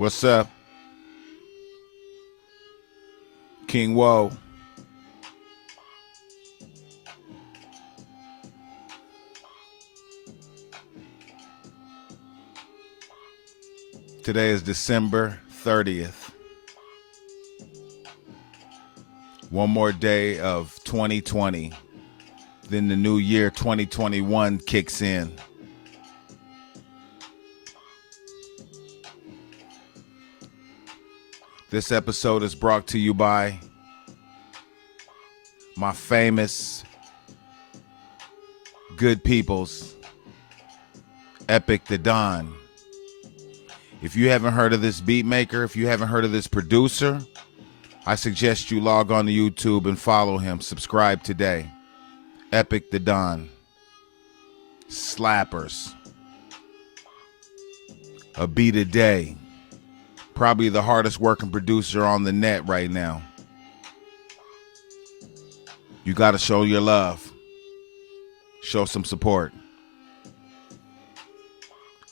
What's up? King Woe. Today is December 30th. One more day of 2020. Then the new year 2021 kicks in. This episode is brought to you by my famous good peoples, Epic the Don. If you haven't heard of this beat maker, if you haven't heard of this producer, I suggest you log on to YouTube and follow him. Subscribe today. Epic the Don. Slappers. A beat a day. Probably the hardest working producer on the net right now. You got to show your love. Show some support.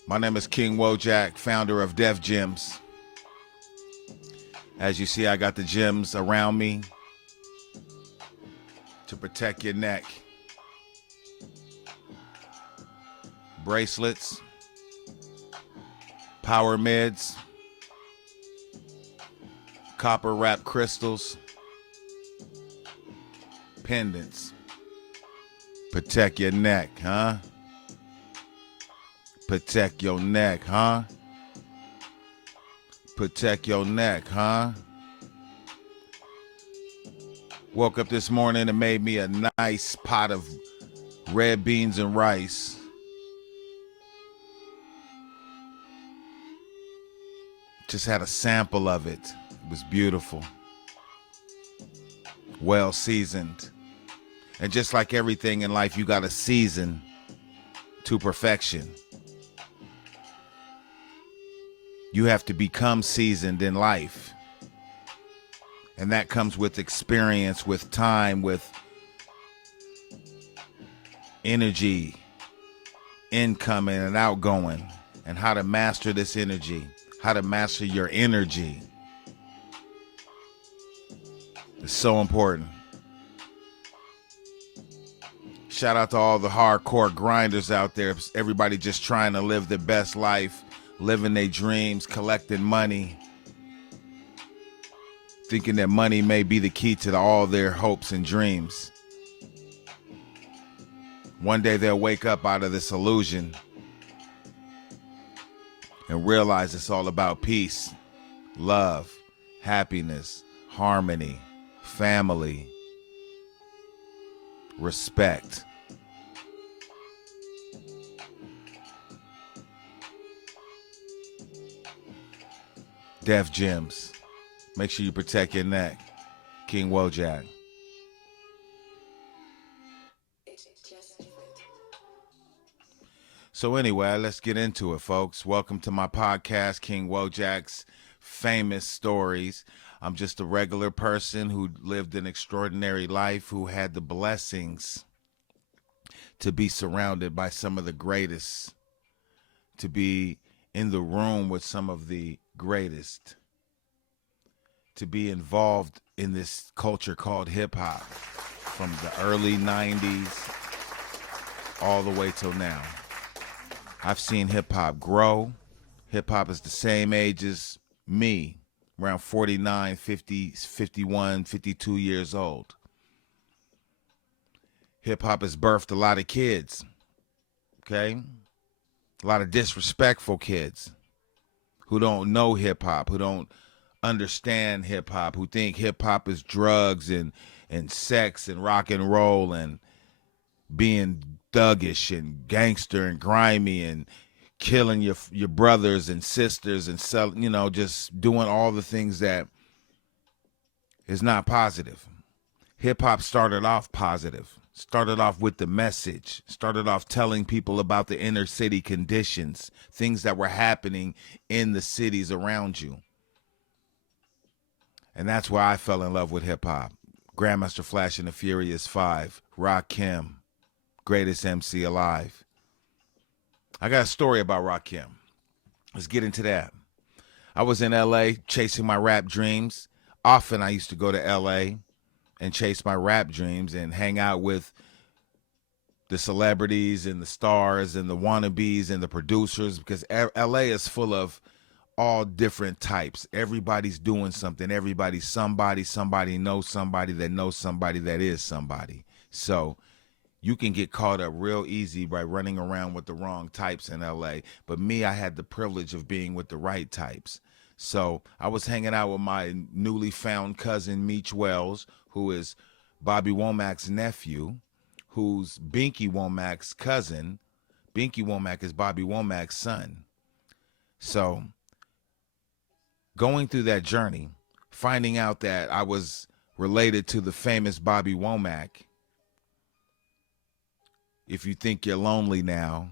My name is King Wojak, founder of Def Gems. As you see, I got the gems around me to protect your neck. Bracelets, power mids, copper wrapped crystals, pendants. Protect your neck, huh? Protect your neck, huh? Protect your neck, huh? Woke up this morning and made me a nice pot of red beans and rice. Just had a sample of it. It was beautiful. Well seasoned. And just like everything in life, you got to season to perfection. You have to become seasoned in life. And that comes with experience, with time, with energy, incoming and outgoing, and how to master this energy, how to master your energy. It's so important. Shout out to all the hardcore grinders out there. Everybody just trying to live their best life, living their dreams, collecting money, thinking that money may be the key to all their hopes and dreams. One day they'll wake up out of this illusion and realize it's all about peace, love, happiness, harmony, family, respect. Def Gems. Make sure you protect your neck. King Wojak. So anyway, let's get into it, folks. Welcome to my podcast, King Wojak's Famous Stories. I'm just a regular person who lived an extraordinary life, who had the blessings to be surrounded by some of the greatest, to be in the room with some of the greatest, to be involved in this culture called hip-hop from the early 90s all the way till now. I've seen hip-hop grow. Hip-hop is the same age as me, around 49, 50, 51, 52 years old. Hip-hop has birthed a lot of kids, okay? A lot of disrespectful kids who don't know hip-hop, who don't understand hip-hop, who think hip-hop is drugs and sex and rock and roll and being thuggish and gangster and grimy and killing your brothers and sisters and just doing all the things that is not positive. Hip-hop started off positive, started off with the message, started off telling people about the inner city conditions, things that were happening in the cities around you. And that's why I fell in love with hip-hop. Grandmaster Flash and the Furious 5, Rakim, greatest MC alive. I got a story about Rakim. Let's get into that. I was in LA chasing my rap dreams. Often I used to go to LA and chase my rap dreams and hang out with the celebrities and the stars and the wannabes and the producers, because LA is full of all different types. Everybody's doing something. Everybody's somebody. Somebody knows somebody that knows somebody that is somebody. So you can get caught up real easy by running around with the wrong types in LA. But me, I had the privilege of being with the right types. So I was hanging out with my newly found cousin, Meech Wells, who is Bobby Womack's nephew, who's Binky Womack's cousin. Binky Womack is Bobby Womack's son. So going through that journey, finding out that I was related to the famous Bobby Womack. If you think you're lonely now,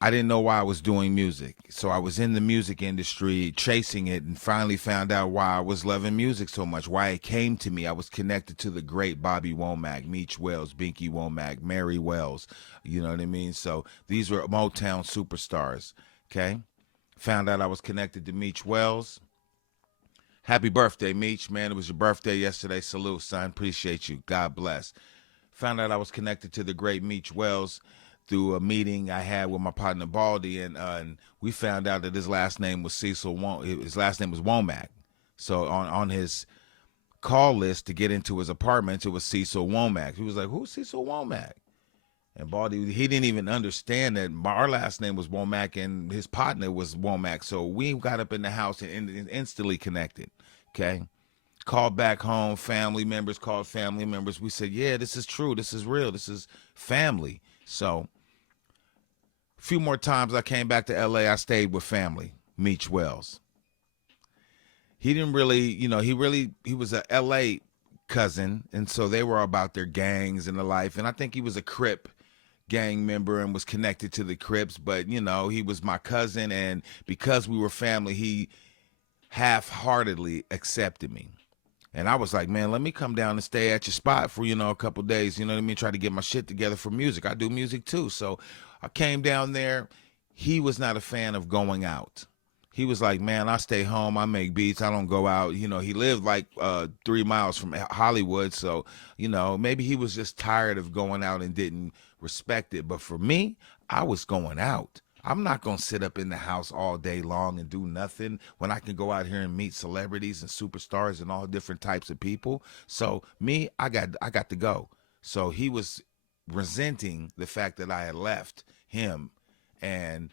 I didn't know why I was doing music. So I was in the music industry chasing it and finally found out why I was loving music so much, why it came to me. I was connected to the great Bobby Womack, Meech Wells, Binky Womack, Mary Wells. You know what I mean? So these were Motown superstars, okay? Found out I was connected to Meech Wells. Happy birthday, Meech, man. It was your birthday yesterday. Salute, son. Appreciate you. God bless. Found out I was connected to the great Meech Wells through a meeting I had with my partner Baldy, and we found out that his last name was Cecil. His last name was Womack. So on his call list to get into his apartment, it was Cecil Womack. He was like, "Who's Cecil Womack?" And Baldy, he didn't even understand that our last name was Womack and his partner was Womack. So we got up in the house and instantly connected. Okay. Called back home, family members called family members. We said, yeah, this is true. This is real. This is family. So a few more times I came back to LA, I stayed with family, Meech Wells. He didn't really, he was a LA cousin. And so they were about their gangs and the life. And I think he was a Crip gang member and was connected to the Crips, but he was my cousin, and because we were family, he half-heartedly accepted me. And I was like, man, let me come down and stay at your spot for a couple days, you know what I mean, try to get my shit together for music. I do music too. So I came down there. He was not a fan of going out. He was like, man, I stay home, I make beats, I don't go out. He lived like 3 miles from Hollywood, so maybe he was just tired of going out and didn't respect it. But for me, I was going out. I'm not gonna sit up in the house all day long and do nothing when I can go out here and meet celebrities and superstars and all different types of people. So me, I got to go. So he was resenting the fact that I had left him, and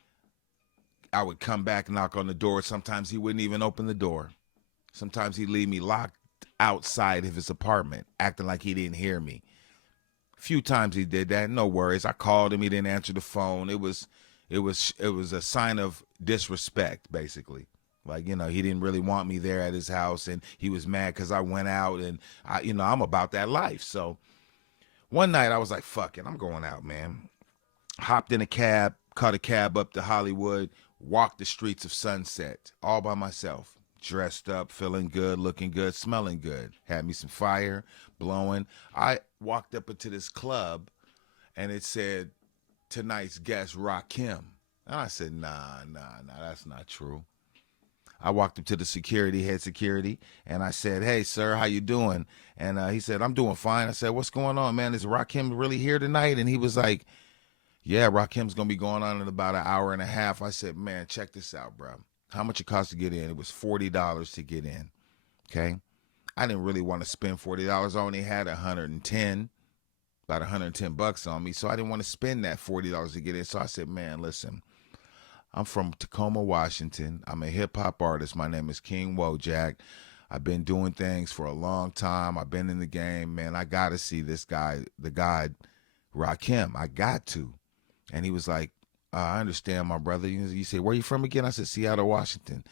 I would come back, knock on the door. Sometimes he wouldn't even open the door. Sometimes he'd leave me locked outside of his apartment, acting like he didn't hear me. A few times he did that. No worries. I called him. He didn't answer the phone. It was a sign of disrespect, basically. Like, he didn't really want me there at his house, and he was mad because I went out, and I'm about that life. So one night I was like, fuck it, I'm going out, man. Hopped in a cab, caught a cab up to Hollywood, walked the streets of Sunset all by myself, dressed up, feeling good, looking good, smelling good. Had me some fire blowing. I walked up into this club, and it said, tonight's guest, Rakim. And I said, nah, that's not true. I walked up to the head security, and I said, hey, sir, how you doing? And he said, I'm doing fine. I said, what's going on, man? Is Rakim really here tonight? And he was like, yeah, Rakim's going to be going on in about an hour and a half. I said, man, check this out, bro. How much it cost to get in? It was $40 to get in, okay? I didn't really want to spend $40. I only had 110, about 110 bucks on me, so I didn't want to spend that $40 to get in. So I said, man, listen, I'm from Tacoma, Washington. I'm a hip-hop artist. My name is King Wojak. I've been doing things for a long time. I've been in the game, man. I got to see this guy, the guy, Rakim. I got to. And he was like, I understand, my brother. You say, where you from again? I said, Seattle, Washington.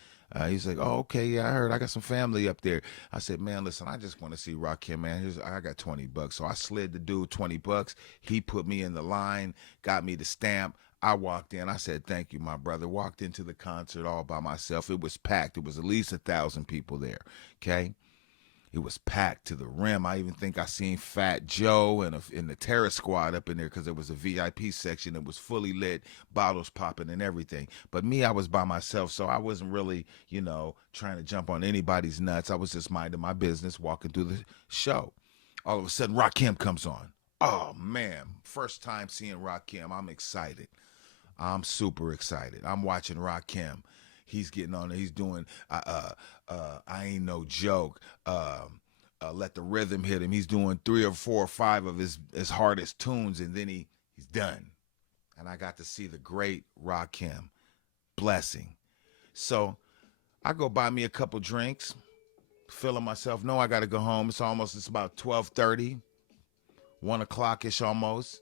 He's like, oh, okay, yeah, I heard. I got some family up there. I said, man, listen, I just want to see Rakim, man. I got 20 bucks. So I slid the dude 20 bucks. He put me in the line, got me the stamp. I walked in. I said, thank you, my brother. Walked into the concert all by myself. It was packed. It was at least 1,000 people there, okay? It was packed to the rim. I even think I seen Fat Joe and the Terror Squad up in there because there was a VIP section that was fully lit, bottles popping and everything. But me, I was by myself, so I wasn't really, trying to jump on anybody's nuts. I was just minding my business, walking through the show. All of a sudden, Rakim comes on. Oh man, first time seeing Rakim. I'm excited. I'm super excited. I'm watching Rakim. He's getting on there. He's doing I ain't no joke. Let the rhythm hit him. He's doing 3 or 4 or 5 of his hardest tunes, and then he's done. And I got to see the great Rakim. Blessing. So I go buy me a couple drinks, feeling myself. No, I got to go home. It's about 12:30, 1 o'clock ish almost.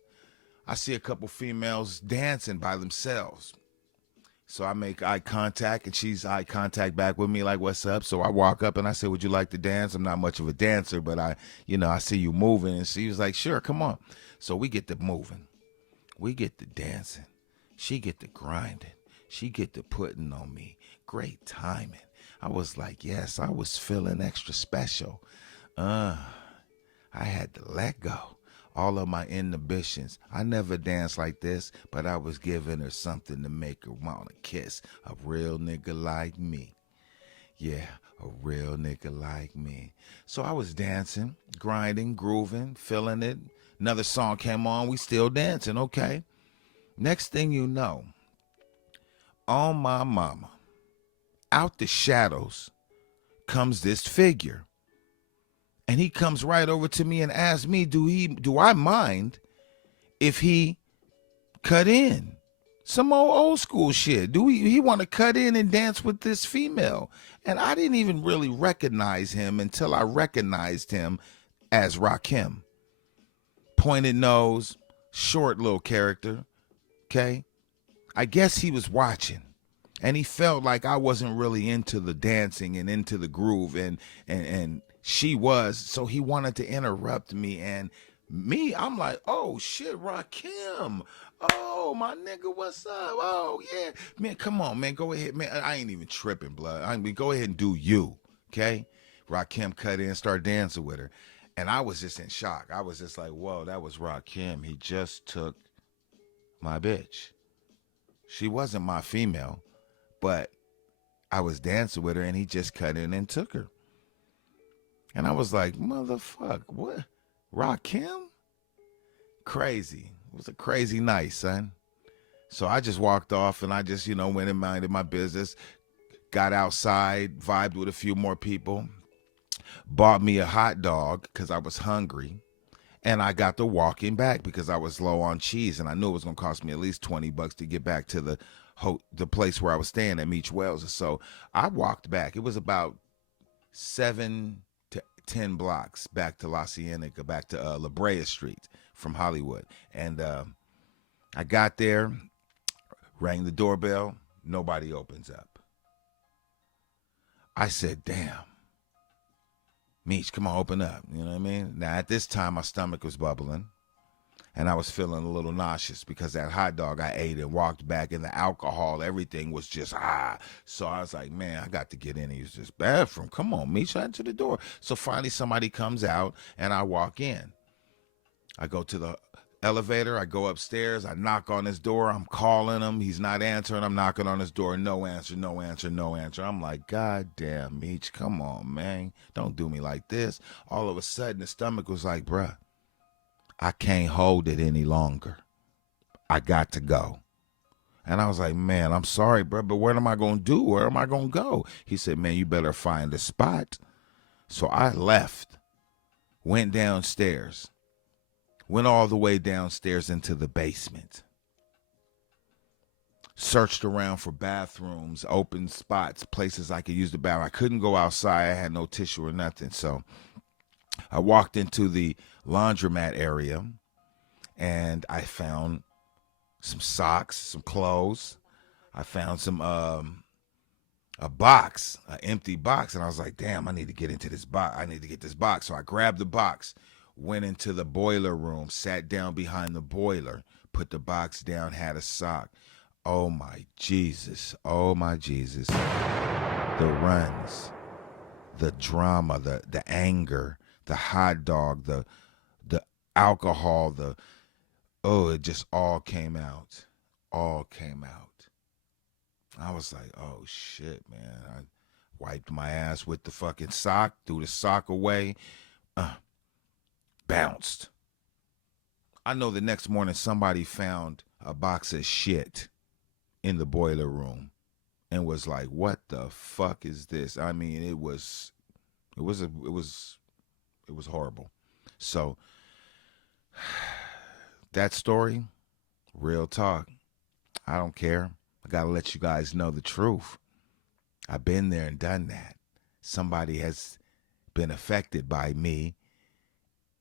I see a couple females dancing by themselves. So I make eye contact, and she's eye contact back with me, like, what's up? So I walk up and I say, would you like to dance? I'm not much of a dancer, but I see you moving. And she was like, sure, come on. So we get to moving. We get to dancing. She get to grinding. She get to putting on me. Great timing. I was like, yes, I was feeling extra special. I had to let go. All of my inhibitions. I never danced like this, but I was giving her something to make her want to kiss. A real nigga like me. Yeah, a real nigga like me. So I was dancing, grinding, grooving, feeling it. Another song came on. We still dancing, okay. Next thing you know, on my mama, out the shadows comes this figure. And he comes right over to me and asks me, do I mind if he cut in? Some old school shit. Do he want to cut in and dance with this female? And I didn't even really recognize him until I recognized him as Rakim. Pointed nose, short little character, okay? I guess he was watching. And he felt like I wasn't really into the dancing and into the groove, and she was, so he wanted to interrupt me. And me, I'm like, oh shit, Rakim. Oh, my nigga, what's up? Oh, yeah. Man, come on, man. Go ahead, man. I ain't even tripping, blood. I mean, go ahead and do you, okay? Rakim cut in, started dancing with her. And I was just in shock. I was just like, whoa, that was Rakim. He just took my bitch. She wasn't my female, but I was dancing with her, and he just cut in and took her. And I was like, motherfuck, what? Rakim? Crazy. It was a crazy night, son. So I just walked off, and I just, went and minded my business, got outside, vibed with a few more people, bought me a hot dog because I was hungry, and I got to walking back because I was low on cheese, and I knew it was going to cost me at least $20 to get back to the place where I was staying at Meach Wells. So I walked back. It was about 7 to 10 blocks back to La Cienega, back to La Brea Street from Hollywood. And I got there, rang the doorbell, nobody opens up. I said, damn, Meech, come on, open up. You know what I mean? Now, at this time, my stomach was bubbling, and I was feeling a little nauseous because that hot dog I ate and walked back, and the alcohol, everything was just, So I was like, man, I got to get in and use this bathroom. Come on, Meech, right to the door. So finally somebody comes out, and I walk in. I go to the elevator. I go upstairs. I knock on his door. I'm calling him. He's not answering. I'm knocking on his door. No answer, no answer, no answer. I'm like, God damn, Meech, come on, man. Don't do me like this. All of a sudden, the stomach was like, bruh, I can't hold it any longer. I got to go. And I was like, man, I'm sorry, bro, but what am I going to do? Where am I going to go? He said, man, you better find a spot. So I left, went downstairs, went all the way downstairs into the basement, searched around for bathrooms, open spots, places I could use the bathroom. I couldn't go outside. I had no tissue or nothing. So I walked into the laundromat area, and I found some socks, some clothes. I found some a box, an empty box, and I was like, damn, I need to get into this box. I need to get this box. So I grabbed the box, went into the boiler room, sat down behind the boiler, put the box down, had a sock. Oh my Jesus. Oh my Jesus. The runs. the drama, the anger, the hot dog, the alcohol, it just all came out. All came out. I was like, oh shit, man. I wiped my ass with the fucking sock, threw the sock away, bounced. I know the next morning somebody found a box of shit in the boiler room and was like, what the fuck is this? I mean, it was horrible. So that story, real talk. I don't care. I got to let you guys know the truth. I've been there and done that. Somebody has been affected by me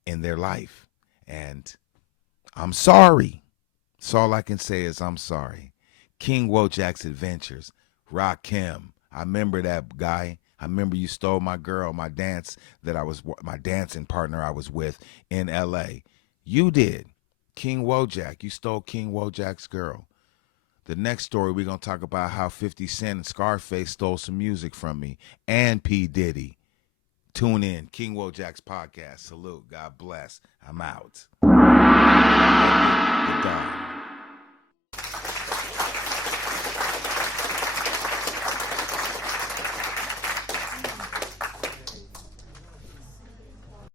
in their life. And I'm sorry. That's all I can say is I'm sorry. King Wojak's Adventures, Rakim. I remember that guy. I remember you stole my girl, my dancing partner I was with in LA. You did. King Wojak. You stole King Wojak's girl. The next story, we're going to talk about how 50 Cent and Scarface stole some music from me, and P. Diddy. Tune in. King Wojak's podcast. Salute. God bless. I'm out.